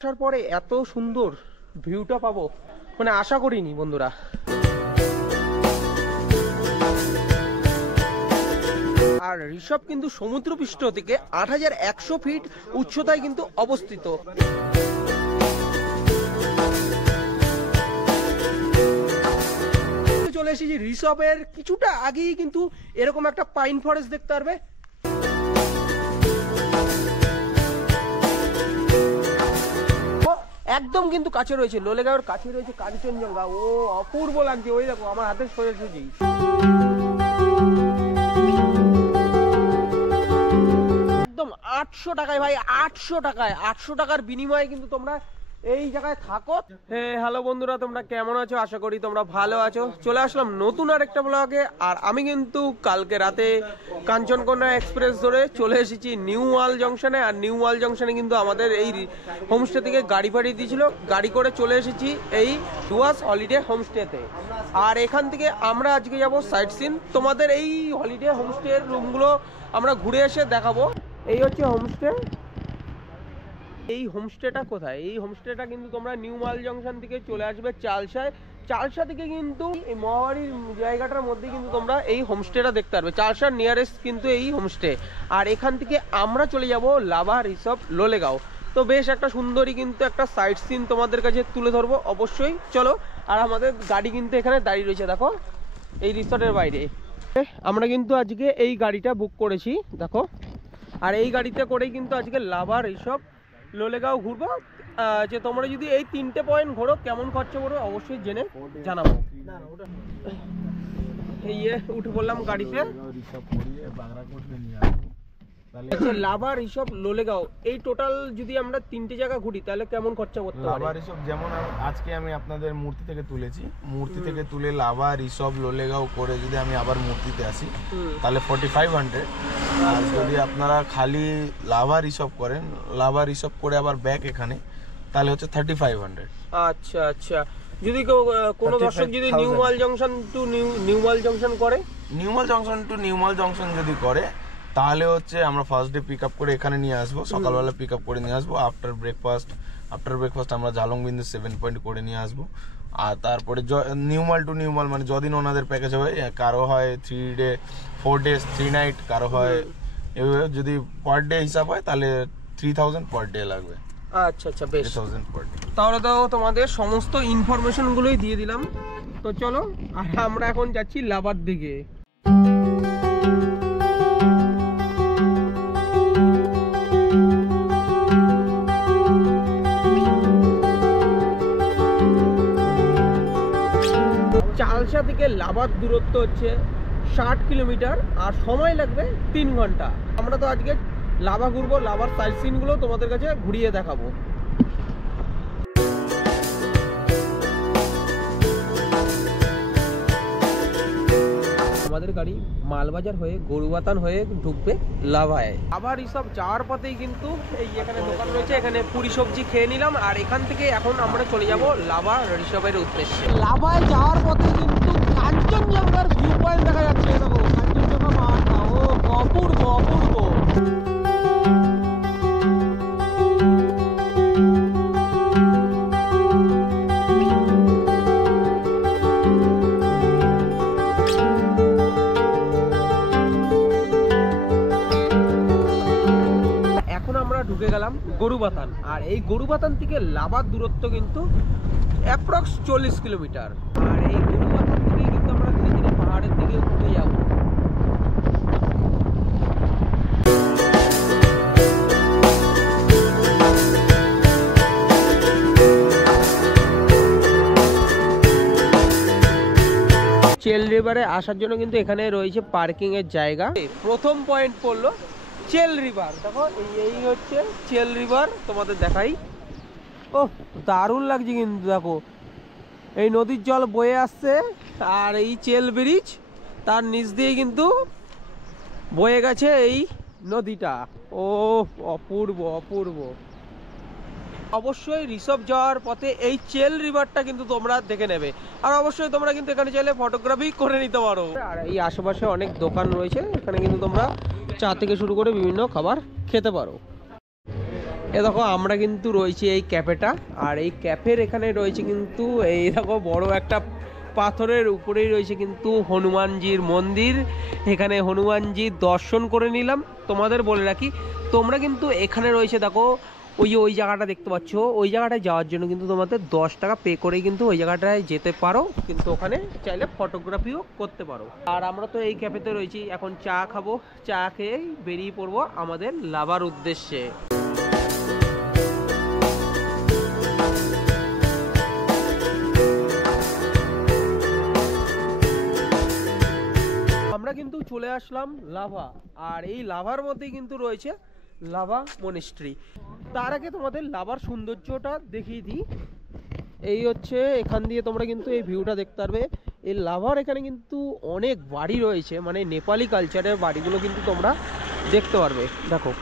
আসার পরে এত সুন্দর ভিউটা পাবো মানে আশা করিনি বন্ধুরা। আর ঋষভ কিন্তু সমুদ্রপৃষ্ঠ থেকে ৮১০০ ফিট উচ্চতায় কিন্তু অবস্থিত। চলে এসেছি ঋষভের কিছুটা আগেই কিন্তু এরকম একটা পাইন ফরেস্ট দেখতে পারবে। একদম কিন্তু কাছে রয়েছে, লোলেগাঁওয়ের কাছে রয়েছে কাঞ্চনজঙ্ঘা। ও অপূর্ব লাগছে, ওই দেখো আমার হাতের সোজাসুজি। একদম ৮০০ টাকায় ভাই, ৮০০ টাকায়, ৮০০ টাকার বিনিময়ে কিন্তু তোমরা এই জায়গায় থাকো। হ্যালো বন্ধুরা, তোমরা কেমন আছো? আশা করি তোমরা ভালো আছো। চলে আসলাম নতুন আরেকটা ব্লগে। আর আমি কিন্তু কালকে রাতে কাঞ্চনকন্যা এক্সপ্রেস ধরে চলে এসেছি নিউ ওয়াল জংশনে। আর নিউ ওয়াল জংশনে কিন্তু আমাদের এই হোমস্টে থেকে গাড়ি পাঠিয়ে দিয়েছিল, গাড়ি করে চলে এসেছি এই ডুয়ার্স হলিডে হোমস্টেতে। আর এখান থেকে আমরা আজকে যাব সাইট সিন। তোমাদের এই হলিডে হোমস্টের রুমগুলো আমরা ঘুরে এসে দেখাবো। এই হচ্ছে হোমস্টে। এই হোমস্টেটা কোথায়? এই হোমস্টেটা কিন্তু তোমরা নিউ মাল জংশন থেকে চলে আসবে চালসায়। চালসা থেকে কিন্তু এই মহাবাড়ির জায়গাটার মধ্যে কিন্তু তোমরা এই হোমস্টেটা দেখতে পারবে। চালসার নিয়ারেস্ট কিন্তু এই হোমস্টে। আর এখান থেকে আমরা চলে যাব লাভা রিসর্ট লোলেগাঁও। তো বেশ একটা সুন্দরী কিন্তু একটা সাইট সিন তোমাদের কাছে তুলে ধরবো অবশ্যই। চলো। আর আমাদের গাড়ি কিন্তু এখানে দাঁড়িয়ে রয়েছে দেখো এই রিসর্টের বাইরে। আমরা কিন্তু আজকে এই গাড়িটা বুক করেছি দেখো। আর এই গাড়িতে করেই কিন্তু আজকে লাভা রিসর্ট লোলেগাঁও ঘুরবো। যে তোমরা যদি এই ৩টে পয়েন্ট ঘোরো কেমন খরচা পড়বে অবশ্যই জেনে জানাবো। এই উঠে পড়লাম গাড়িতে। লাভা রিসর্ট লোলেগাঁও এই টোটাল যদি আমরা ৩টে জায়গা ঘুরি তাহলে কেমন খরচা করতে হবে? লাভা রিসর্ট যেমন আজকে আমি আপনাদের মূর্তি থেকে তুলেছি, মূর্তি থেকে তুলে লাভা রিসর্ট লোলেগাঁও করে যদি আমি আবার মূর্তিতে আসি তাহলে 4500। আর যদি আপনারা খালি লাভা রিসর্ট করেন, লাভা রিসর্ট করে আবার ব্যাক এখানে, তাহলে হচ্ছে 3500। আচ্ছা আচ্ছা। যদি কোনো দর্শক যদি নিউ মাল জংশন টু নিউ মাল জংশন করে, নিউ মাল জংশন টু নিউ মাল জংশন যদি করে তাহলে হচ্ছে আমরা ফার্স্ট ডে পিক আপ করে এখানে নিয়ে আসবো, সকালবেলা পিক আপ করে নিয়ে আসবো। আফটার ব্রেকফাস্ট আমরা ঝালং বিন্দু 7 পয়েন্ট করে নিয়ে আসবো। আর তারপরে নিউ মাল টু নিউ মাল মানে যদিন ওনাদের প্যাকেজ হবে, কারো হয় 3 ডে 4 ডেজ 3 নাইট, কারো হয় এভাবে যদি পার ডে হিসাব হয় তাহলে 3000 পার ডে লাগবে। আচ্ছা আচ্ছা বেশ। 3000 পার ডে। তাহলে তো তোমাদের সমস্ত ইনফরমেশন গুলোই দিয়ে দিলাম। তো চলো। আর আমরা এখন যাচ্ছি লাভার দিকে। চালসা থেকে লাভার দূরত্ব হচ্ছে 60 কিলোমিটার আর সময় লাগবে 3 ঘন্টা। আমরা তো আজকে লাভা ঘুরবো, লাভার সাইট সিনগুলো তোমাদের কাছে ঘুরিয়ে দেখাবো। আমাদের গাড়ি মালবাজার হয়ে গরুবাতান হয়ে ঢুকবে লাভায়। লাভা রিসর্ট যাওয়ার পথেই কিন্তু এই এখানে দোকান রয়েছে, এখানে পুরি সবজি খেয়ে নিলাম। আর এখান থেকে এখন আমরা চলে যাব লাভা রিসর্টের উদ্দেশ্যে। লাভায় যাওয়ার পথে কিন্তু কাঞ্চনজঙ্ঘার ভিউ পয়েন্ট দেখা যাচ্ছে। দেখো কাঞ্চনজঙ্ঘা পাহাড়টা, ও অপূর্ব অপূর্ব। ঢুকে গেলাম গরুবাতান। আর এই গরুবাতান থেকে লাভার দূরত্ব কিন্তু অ্যাপ্রক্স 40 কিলোমিটার। আর এই গরুবাতান থেকে কিন্তু আমরা ধীরে ধীরে পাহাড়ের দিকে উঠে যাব। চেল রিভারে আসার জন্য কিন্তু এখানে রয়েছে পার্কিং এর জায়গা। প্রথম পয়েন্ট পড়লো চেল রিভার। দেখো এই হচ্ছে চেল রিভার, তোমাদের দেখাই। ও দারুণ লাগছে কিন্তু। দেখো এই নদীর জল বয়ে আসছে আর এই চেল ব্রিজ তার নিচ দিয়ে কিন্তু বয়ে গেছে এই নদীটা। ও অপূর্ব অপূর্ব। অবশ্যই রিসর্ট যাওয়ার পথে এই চেল রিভারটা কিন্তু তোমরা দেখে নেবে। আর অবশ্যই তোমরা কিন্তু এখানে চাইলে ফটোগ্রাফি করে নিতে পারো। আর এই আশেপাশে অনেক দোকান রয়েছে, এখানে কিন্তু তোমরা চা থেকে শুরু করে বিভিন্ন খাবার খেতে পারো। এ দেখো আমরা কিন্তু রয়েছি এই ক্যাফেটা, আর এই ক্যাফের এখানে রয়েছে কিন্তু এই দেখো বড় একটা পাথরের উপরেই রয়েছে কিন্তু হনুমানজির মন্দির। এখানে হনুমানজির দর্শন করে নিলাম। তোমাদের বলে রাখি, তোমরা কিন্তু এখানে রয়েছে দেখো ওই জায়গাটা দেখতে পাচ্ছ, ওই জায়গাটায় যাওয়ার জন্য কিন্তু তোমাদের 10 টাকা পে করেই কিন্তু ওই জায়গাটায় যেতে পারো, কিন্তু ওখানে চাইলে ফটোগ্রাফিও করতে পারো। আর আমরা তো এই ক্যাফেতে রয়েছি, এখন চা খাবো, চা খেয়েই বেরিয়ে পড়বো আমাদের লাভার উদ্দেশ্যে। আমরা কিন্তু চলে আসলাম লাভা, আর এই লাভার মধ্যেই কিন্তু রয়েছে লাভা মনেস্ট্রি। তার আগে তোমাদের লাভার সৌন্দর্যটা দেখিয়ে দিই। এই হচ্ছে এখান দিয়ে তোমরা কিন্তু এই ভিউটা দেখতে পারবে। এই লাভার এখানে কিন্তু অনেক বাড়ি রয়েছে, মানে নেপালি কালচারের বাড়িগুলো কিন্তু তোমরা দেখতে পারবে। দেখো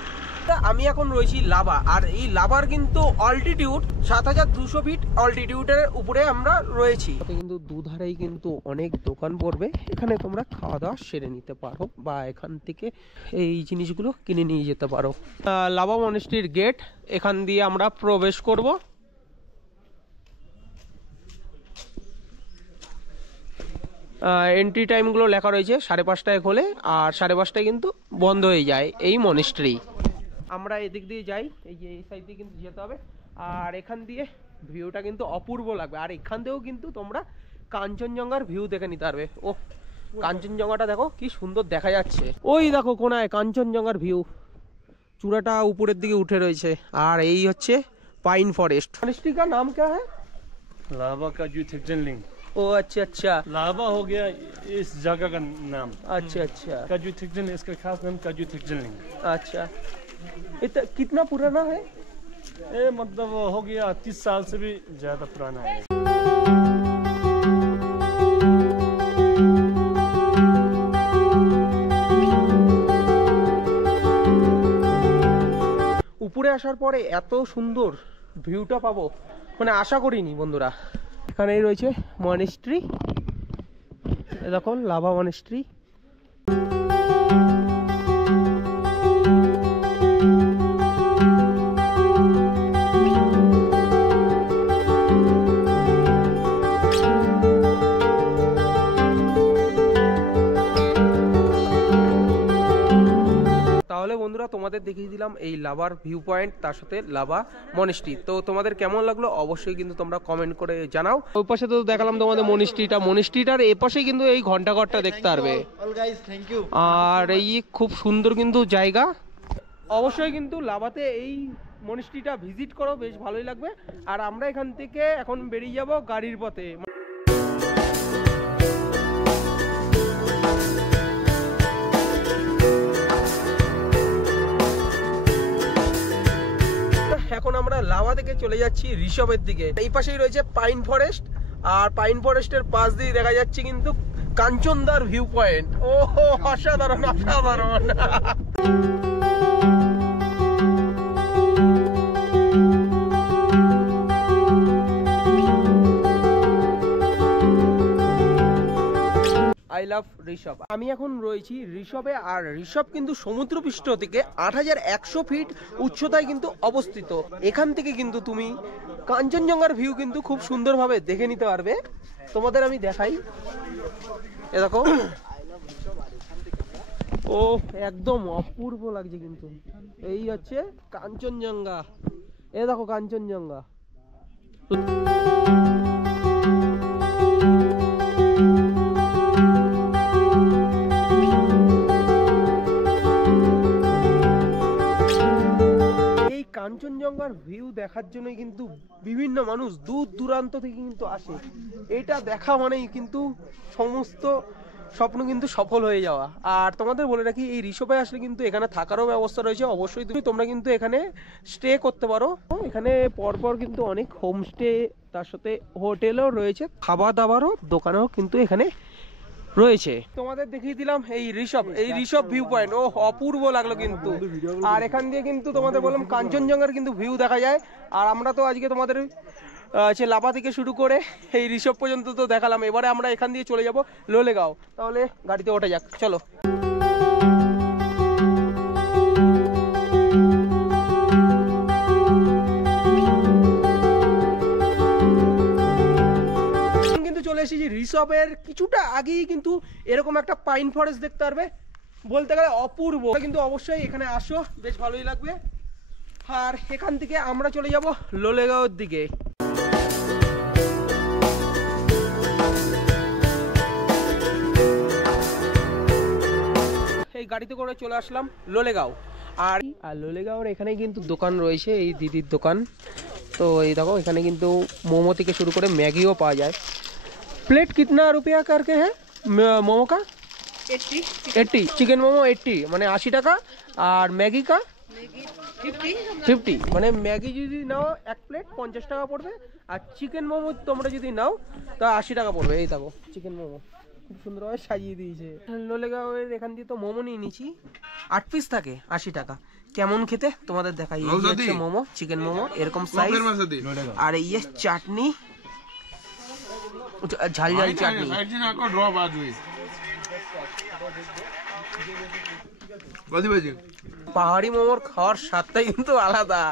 আমি এখন রয়েছি লাভা, আর এই লাভার কিন্তু অল্টিটিউড 7200 ফিট অল্টিটিউডের উপরে আমরা রয়েছি। কিন্তু দুধারেই কিন্তু অনেক দোকান পড়বে, এখানে তোমরা খাওয়া দাওয়া সেরে নিতে পারো বা এখান থেকে এই জিনিসগুলো কিনে নিয়ে যেতে পারো। লাভা মনেস্ট্রির গেট, এখান দিয়ে আমরা প্রবেশ করব। এন্ট্রি টাইমগুলো লেখা রয়েছে, 5:30টায় খোলে আর 5:30টায় কিন্তু বন্ধ হয়ে যায় এই মনেস্ট্রি। আমরা এদিক দিয়ে যাই, এই যে এই সাইড দিয়ে কিন্তু যেতে হবে, আর এখান দিয়ে ভিউটা কিন্তু অপূর্ব লাগবে। আর এখান থেকেও কিন্তু তোমরা কাঞ্চনজঙ্ঘার ভিউ দেখে নিতে পারবে। ও কাঞ্চনজঙ্ঘাটা দেখো কি সুন্দর দেখা যাচ্ছে, ওই দেখো কোনায় কাঞ্চনজঙ্ঘার ভিউ, চূড়াটা উপরের দিকে উঠে রয়েছে। আর এই হচ্ছে পাইন ফরেস্ট। মনেস্ট্রি का नाम क्या है? लावा का ज्योतिर्लिंग। ओ अच्छा अच्छा, लावा हो गया इस जगह का नाम। अच्छा अच्छा का ज्योतिर्लिंग, इसका खास नाम का ज्योतिर्लिंग। अच्छा, कितना पुराना है? ये मतलब हो गया 30 साल से भी ज्यादा पुराना है। উপরে আসার পরে এত সুন্দর ভিউটা পাবো মানে আশা করিনি বন্ধুরা। এখানেই রয়েছে মনেস্ট্রি, দেখো লাভা মনেস্ট্রি। তাহলে বন্ধুরা তোমাদের দেখিয়ে দিলাম এই লাভার ভিউ পয়েন্ট, তার সাথে লাভা মনেস্ট্রি। তো তোমাদের কেমন লাগলো অবশ্যই কিন্তু তোমরা কমেন্ট করে জানাও। ওই পাশে তো দেখালাম তোমাদের মনেস্ট্রিটার এ পাশে কিন্তু এই ঘন্টাঘরটা দেখতে পারবে। আর এই খুব সুন্দর কিন্তু জায়গা, অবশ্যই কিন্তু লাভাতে এই মনেস্ট্রিটা ভিজিট করো, বেশ ভালোই লাগবে। আর আমরা এখান থেকে এখন বেরিয়ে যাব গাড়ির পথে। এখন আমরা লাভা থেকে চলে যাচ্ছি ঋষভের দিকে। এই পাশেই রয়েছে পাইন ফরেস্ট, আর পাইন ফরেস্টের পাশ দিয়ে দেখা যাচ্ছে কিন্তু কাঞ্চনদার ভিউ পয়েন্ট। ও অসাধারণ অসাধারণ। I love Rishabh. আমি এখন রয়েছি ঋষভে, আর ঋষভ কিন্তু সমুদ্রপৃষ্ঠ থেকে 8100 ফিট উচ্চতায় কিন্তু অবস্থিত। এখান থেকে কিন্তু তুমি কাঞ্চনজঙ্ঘার ভিউ কিন্তু খুব সুন্দরভাবে দেখে নিতে পারবে। তোমাদের আমি দেখাই, এ দেখো, ও একদম অপূর্ব লাগছে কিন্তু। এই হচ্ছে কাঞ্চনজঙ্ঘা, এ দেখো কাঞ্চনজঙ্ঘা। কাঞ্চনজঙ্ঘার ভিউ দেখার জন্য কিন্তু বিভিন্ন মানুষ দূর দূরান্ত থেকে কিন্তু আসে। এটা দেখা মানেই কিন্তু সমস্ত স্বপ্ন কিন্তু সফল হয়ে যাওয়া। আর তোমাদের বলে রাখি, এই ঋষভে আসলে কিন্তু এখানে থাকারও ব্যবস্থা রয়েছে। অবশ্যই তোমরা কিন্তু এখানে স্টে করতে পারো। এখানে পরপর কিন্তু অনেক হোমস্টে, তার সাথে হোটেলও রয়েছে, খাবার দাবারও দোকানও কিন্তু এখানে রয়েছে। তোমাদের দেখিয়ে দিলাম এই ঋষভ ভিউ পয়েন্ট। ও অপূর্ব লাগলো কিন্তু। আর এখান দিয়ে কিন্তু তোমাদের বললাম কাঞ্চনজঙ্ঘার কিন্তু ভিউ দেখা যায়। আর আমরা তো আজকে তোমাদের লাভা থেকে শুরু করে এই ঋষভ পর্যন্ত তো দেখালাম। এবারে আমরা এখান দিয়ে চলে যাব লোলেগাঁও। তাহলে গাড়িতে ওঠা যাক, চলো। এসেছি রিসর্টের কিছুটা আগেই কিন্তু এরকম একটা পাইন ফরেস্ট দেখতে পারবে, বলতে গেলে অপূর্ব। কিন্তু অবশ্যই এখানে আসো, বেশ ভালোই লাগবে। আর এখান থেকে আমরা চলে যাব লোলেগাঁওয়ের দিকে। এই গাড়িতে করে চলে আসলাম লোলেগাঁও। আর লোলেগাঁওয়ের এখানে কিন্তু দোকান রয়েছে, এই দিদির দোকান। তো এই দেখো এখানে কিন্তু মোমো থেকে শুরু করে ম্যাগিও পাওয়া যায়। प्लेट कितना रुपया करके है मोमो का? 80 चिकन मोमो 80 মানে 80 টাকা। আর ম্যাগি কা 50 মানে ম্যাগি যদি নাও এক প্লেট 50 টাকা পড়বে, আর চিকেন মোমো তোমরা যদি নাও তা 80 টাকা পড়বে। এই দেখো চিকেন মোমো খুব সুন্দরভাবে সাজিয়ে দিয়েছে। লোলেগাঁওয়ের এখান দিয়ে তো মোমো নিয়ে নিয়েছি, 8 পিস থাকে 80 টাকা। কেমন খেতে তোমাদের দেখাই। এই হচ্ছে মোমো, চিকেন মোমো এরকম সাইজ। আর এই চাটনি, ঝাল ঝাল চাটনি। পাহাড়ি মোমোর খাওয়ার স্বাদটাই কিন্তু আলাদা।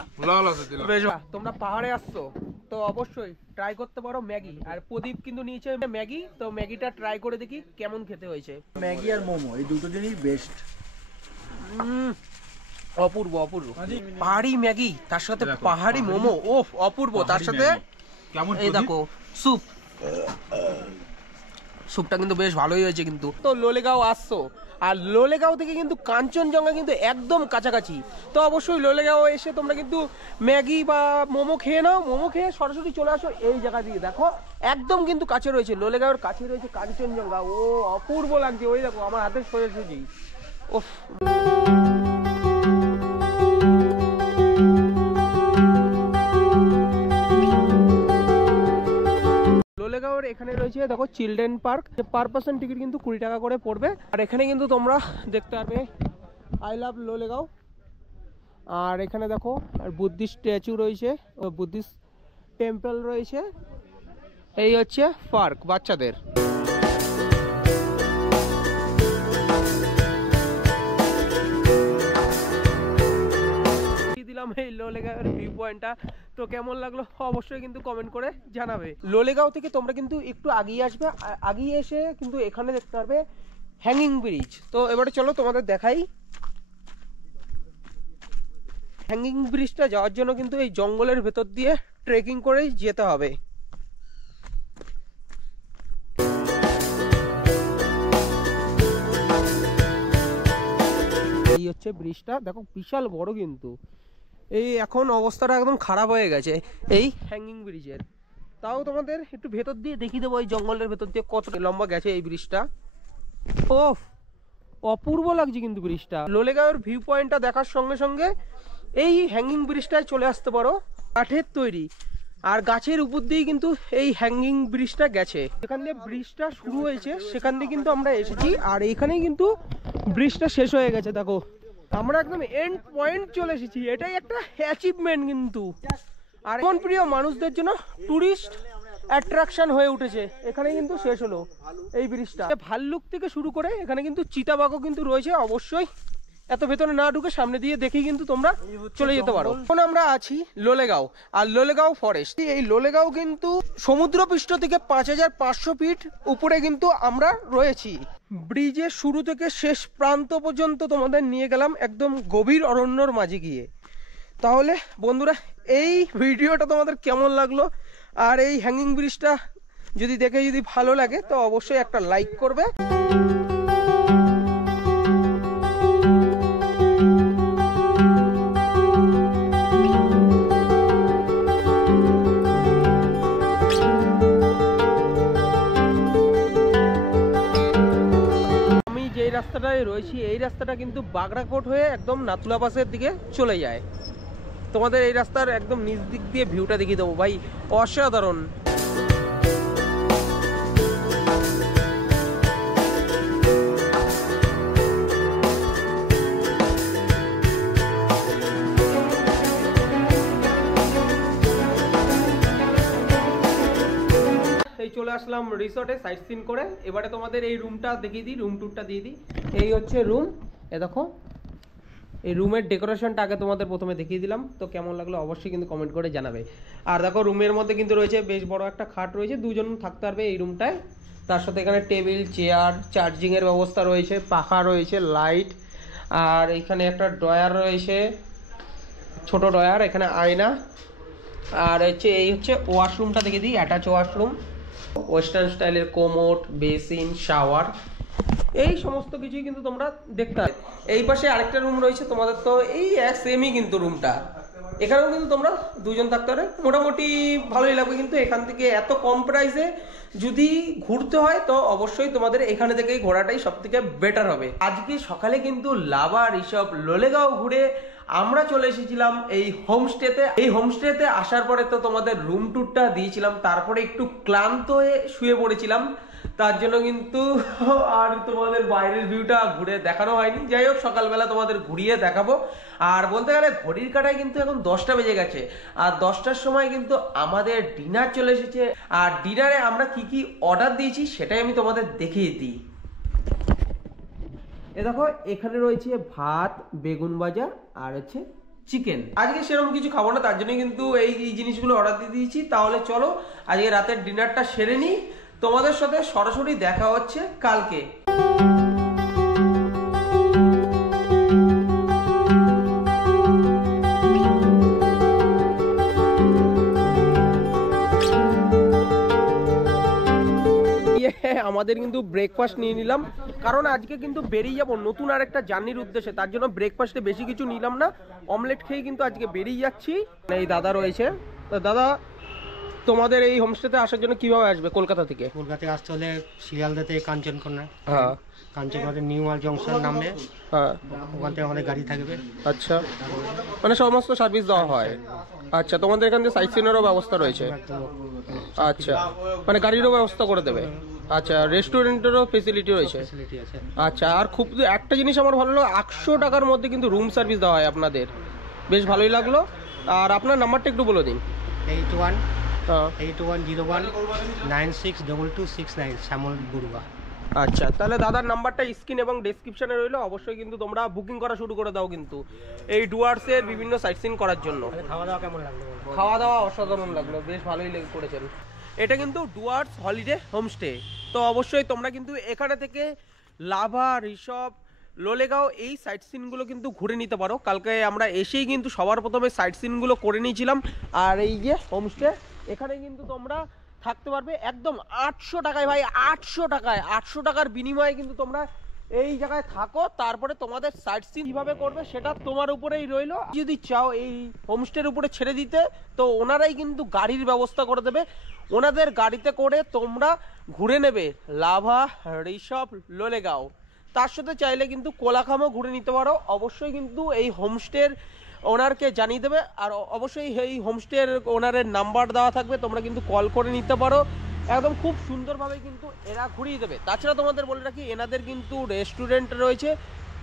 তোমরা পাহাড়ে আসছো তো অবশ্যই ট্রাই করতে পারো ম্যাগি। আর প্রদীপ কিন্তু নিয়েছে ম্যাগি, তো ম্যাগিটা ট্রাই করে দেখি কেমন খেতে হয়েছে। ম্যাগি আর মোমো এই দুটো জিনিস বেস্ট। অপূর্ব অপূর্ব। পাহাড়ি ম্যাগি তার সাথে পাহাড়ি মোমো, ওফ অপূর্ব। তার সাথে এই দেখো স্যুপ, স্যুপটা কিন্তু বেশ ভালোই হয়েছে। কিন্তু তো লোলেগাঁও আসছো, আর লোলেগাঁও থেকে কিন্তু কাঞ্চনজঙ্ঘা কিন্তু একদম কাছাকাছি। তো অবশ্যই লোলেগাঁও এসে তোমরা কিন্তু ম্যাগি বা মোমো খেয়ে নাও। মোমো খেয়ে সরাসরি চলে আসো এই জায়গা দিয়ে। দেখো একদম কিন্তু কাছে রয়েছে, লোলেগাঁওয়ের কাছে রয়েছে কাঞ্চনজঙ্ঘা। ও অপূর্ব লাগছে, ওই দেখো আমার হাতের সোজাসুজি। ওফ, লোলেগাঁওয়ের এখানে রয়েছে দেখো children park. Per person ticket কিন্তু 20 টাকা করে পড়বে। আর এখানে কিন্তু তোমরা দেখতে পারবে আই লাভ লোলেগাঁও। আর এখানে দেখো আর বুদ্ধিস্ট স্ট্যাচু রয়েছে, বুদ্ধিস্ট টেম্পল রয়েছে। এই হচ্ছে পার্ক বাচ্চাদের। দিলাম এই লোলেগাঁওয়ের ভিউ পয়েন্টটা, তো কেমন লাগলো অবশ্যই কিন্তু কমেন্ট করে জানাবে। লোলেগাঁও থেকে তোমরা কিন্তু একটু আগিয়ে আসবে, আগিয়ে এসে কিন্তু এখানে দেখতে পারবে হ্যাঙ্গিং ব্রিজ। তো এবারে চলো তোমাদের দেখাই। হ্যাঙ্গিং ব্রিজটা যাওয়ার জন্য কিন্তু এই জঙ্গলের ভেতর দিয়ে ট্রেকিং করেই যেতে হবে। এই হচ্ছে ব্রিজটা, দেখো বিশাল বড় কিন্তু। এই এখন অবস্থাটা একদম খারাপ হয়ে গেছে এই হ্যাঙ্গিং ব্রিজের। তাও তোমাদের একটু ভেতর দিয়ে দেখিয়ে দেবো এই জঙ্গলের ভেতর দিয়ে কত লম্বা গেছে এই ব্রিজটা। ওফ, অপূর্ব লাগছে কিন্তু ব্রিজটা। লোলেগাঁওয়ের ভিউ পয়েন্টটা দেখার সঙ্গে সঙ্গে এই হ্যাঙ্গিং ব্রিজটায় চলে আসতে পারো। কাঠের তৈরি আর গাছের উপর দিয়ে কিন্তু এই হ্যাঙ্গিং ব্রিজটা গেছে। যেখান দিয়ে ব্রিজটা শুরু হয়েছে সেখান দিয়ে কিন্তু আমরা এসেছি, আর এইখানেই কিন্তু ব্রিজটা শেষ হয়ে গেছে। দেখো আমরা একদম এন্ড পয়েন্ট চলে এসেছি, এটাই একটা অ্যাচিভমেন্ট কিন্তু। আর কোন প্রিয় মানুষদের জন্য টুরিস্ট অ্যাট্রাকশন হয়ে উঠেছে। এখানে কিন্তু শেষ হলো এই ব্রিজটা। ভাল্লুক থেকে শুরু করে এখানে কিন্তু চিতাবাঘও কিন্তু রয়েছে। অবশ্যই এত ভেতরে না ঢুকে সামনে দিয়ে দেখেই কিন্তু তোমরা চলে যেতে পারো। এখন আমরা আছি লোলেগাঁও, আর লোলেগাঁও ফরেস্ট। এই লোলেগাঁও কিন্তু সমুদ্রপৃষ্ঠ থেকে 5500 ফিট উপরে কিন্তু আমরা রয়েছি। ব্রিজের শুরু থেকে শেষ প্রান্ত পর্যন্ত তোমাদের নিয়ে গেলাম একদম গভীর অরণ্যর মাঝে গিয়ে। তাহলে বন্ধুরা এই ভিডিওটা তোমাদের কেমন লাগলো, আর এই হ্যাঙ্গিং ব্রিজটা যদি দেখে যদি ভালো লাগে তো অবশ্যই একটা লাইক করবে। রাস্তাটায় রয়েছি, এই রাস্তাটা কিন্তু বাগড়াকোট হয়ে একদম নাতুলা পাসের দিকে চলে যায়। তোমাদের এই রাস্তার একদম নিচ দিক দিয়ে ভিউটা দেখিয়ে দেবো ভাই, অসাধারণ। এই চলে আসলাম রিসর্টে সাইট সিন করে। এবারে তোমাদের এই রুমটা দেখিয়ে দিই, রুম ট্যুরটা দিয়ে দিই। এই হচ্ছে রুম, এ দেখো এই রুমের ডেকোরেশনটা আগে তোমাদের প্রথমে দেখিয়ে দিলাম, তো কেমন লাগলো অবশ্যই কিন্তু কমেন্ট করে জানাবে। আর দেখো রুমের মধ্যে কিন্তু রয়েছে বেশ বড় একটা খাট রয়েছে, দুজন থাকতে পারবে এই রুমটায়। তার সাথে এখানে টেবিল, চেয়ার, চার্জিংয়ের ব্যবস্থা রয়েছে, পাখা রয়েছে, লাইট, আর এখানে একটা ড্রয়ার রয়েছে, ছোট ড্রয়ার, এখানে আয়না। আর হচ্ছে এই হচ্ছে ওয়াশরুমটা দেখে দিই, অ্যাটাচ ওয়াশরুম, ওয়েস্টার্ন স্টাইলের কোমোড, বেসিন, শাওয়ার, এই সমস্ত কিছুই কিন্তু তোমরা দেখতে পাবে। এই পাশে আরেকটা রুম রয়েছে তোমাদের, তো এই সেমই কিন্তু রুমটা, এখানেও কিন্তু তোমরা দুজন থাকতে পারে, মোটামুটি ভালোই লাগবে। কিন্তু এখান থেকে এত কম প্রাইসে যদি ঘুরতে হয় তো অবশ্যই তোমাদের এখানে থেকেই ঘোরাটাই সব থেকে বেটার হবে। আজকে সকালে কিন্তু লাভা রিসর্ট লোলেগাঁও ঘুরে আমরা চলে এসেছিলাম এই হোমস্টেতে। এই হোমস্টেতে আসার পরে তো তোমাদের রুম ট্যুরটা দিয়েছিলাম, তারপরে একটু ক্লান্ত হয়ে শুয়ে পড়েছিলাম, তার জন্য কিন্তু আর তোমাদের বাইরের ভিউটা ঘুরে দেখানো হয়নি। যাই হোক, সকালবেলা তোমাদের ঘুরিয়ে দেখাবো। আর বলতে গেলে ঘড়ির কাঁটায় কিন্তু এখন 10টা বেজে গেছে, আর 10টার সময় কিন্তু আমাদের ডিনার চলে এসেছে। আর ডিনারে আমরা কি কি অর্ডার দিয়েছি সেটাই আমি তোমাদের দেখিয়ে দিই। এ দেখো, এখানে রয়েছে ভাত, বেগুন ভাজা আর হচ্ছে চিকেন। আজকে সেরকম কিছু খাবো না, তার জন্য কিন্তু এই জিনিসগুলো অর্ডার দিয়ে দিয়েছি। তাহলে চলো আজকে রাতের ডিনারটা সেরে নিই, তোমাদের সাথে সরাসরি দেখা হচ্ছে কালকে। আমাদের কিন্তু ব্রেকফাস্ট নিয়ে নিলাম, কারণ আজকে কিন্তু বেরিয়ে যাব নতুন আরেকটা জার্নির উদ্দেশ্যে, তার জন্য ব্রেকফাস্টে বেশি কিছু নিলাম না, অমলেট খেয়ে কিন্তু আজকে বেরিয়ে যাচ্ছি। এই দাদা রয়েছে, তো দাদা তোমাদের এই হোমস্টেতে আসার জন্য কিভাবে আসবে? কলকাতা থেকে আসতে হলে শিয়ালদা থেকে কাঞ্চনকোনা, হ্যাঁ, কাঞ্চনকোনা নিউ মাল জংশন নামবে, হ্যাঁ, ওখান থেকে আমাদের গাড়ি থাকবে। আচ্ছা, মানে সমস্ত সার্ভিস দেওয়া হয়। আচ্ছা, তোমাদের এখান থেকে সাইট সিনেরও ব্যবস্থা রয়েছে? আচ্ছা, মানে গাড়িরও ব্যবস্থা করে দেবে? আচ্ছা, রেস্টুরেন্টেরও ফেসিলিটি রয়েছে? আচ্ছা, আর খুব একটা জিনিস আমার ভালো লাগলো, 800 টাকার মধ্যে কিন্তু রুম সার্ভিস দেওয়া হয় আপনাদের, বেশ ভালোই লাগলো। আর আপনার নাম্বারটা একটু বলে দিন। 8101962269 শ্যামল বড়ুয়া। আচ্ছা, তাহলে দাদার নাম্বারটা স্ক্রিন এবং ডেসক্রিপশনে রইলো, অবশ্যই কিন্তু তোমরা বুকিং করা শুরু করে দাও কিন্তু এই ডুয়ার্সের বিভিন্ন সাইট সিন করার জন্য। খাওয়া দাওয়া কেমন লাগলো? খাওয়া দাওয়া অসাধারণ লাগলো, বেশ ভালোই করেছেন। এটা কিন্তু ডুয়ার্স হলিডে হোমস্টে, তো অবশ্যই তোমরা কিন্তু এখানে থেকে লাভা রিসর্ট লোলেগাঁও এই সাইট সিনগুলো কিন্তু ঘুরে নিতে পারো। কালকে আমরা এসেই কিন্তু সবার প্রথমে সাইট সিনগুলো করে নিয়েছিলাম। আর এই যে হোমস্টে, এখানে কিন্তু তোমরা থাকতে পারবে একদম 800 টাকায় ভাই, 800 টাকায়, 800 টাকার বিনিময়ে কিন্তু তোমরা এই জায়গায় থাকো। তারপরে তোমাদের সাইট সিন কিভাবে করবে সেটা তোমার উপরেই রইলো। যদি চাও এই হোমস্টের উপরে ছেড়ে দিতে, তো ওনারাই কিন্তু গাড়ির ব্যবস্থা করে দেবে, ওনাদের গাড়িতে করে তোমরা ঘুরে নেবে লাভা রিসর্ট লোলেগাঁও। তার সাথে চাইলে কিন্তু কোলাখামও ঘুরে নিতে পারো। অবশ্যই কিন্তু এই হোমস্টের ওনারকে জানিয়ে দেবে, আর অবশ্যই এই হোমস্টের ওনারের নাম্বার দেওয়া থাকবে, তোমরা কিন্তু কল করে নিতে পারো, একদম খুব সুন্দরভাবে কিন্তু এরা ঘুরিয়ে দেবে। তাছাড়া তোমাদের বলে রাখি, এনাদের কিন্তু রেস্টুরেন্ট রয়েছে,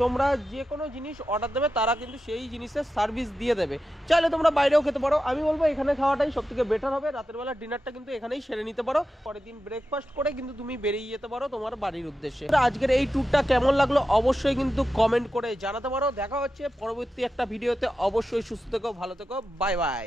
তোমরা যে কোনো জিনিস অর্ডার দেবে তারা কিন্তু সেই জিনিসের সার্ভিস দিয়ে দেবে। চাইলে তোমরা বাইরেও খেতে পারো, আমি বলবো এখানে খাওয়াটাই সব থেকে বেটার হবে। রাতের বেলা ডিনারটা কিন্তু এখানেই সেরে নিতে পারো, পরের দিন ব্রেকফাস্ট করে কিন্তু তুমি বেরিয়ে যেতে পারো তোমার বাড়ির উদ্দেশ্যে। আজকের এই ট্যুরটা কেমন লাগলো অবশ্যই কিন্তু কমেন্ট করে জানাতে পারো। দেখা হচ্ছে পরবর্তী একটা ভিডিওতে, অবশ্যই সুস্থ থেকো, ভালো থেকো, বাই বাই।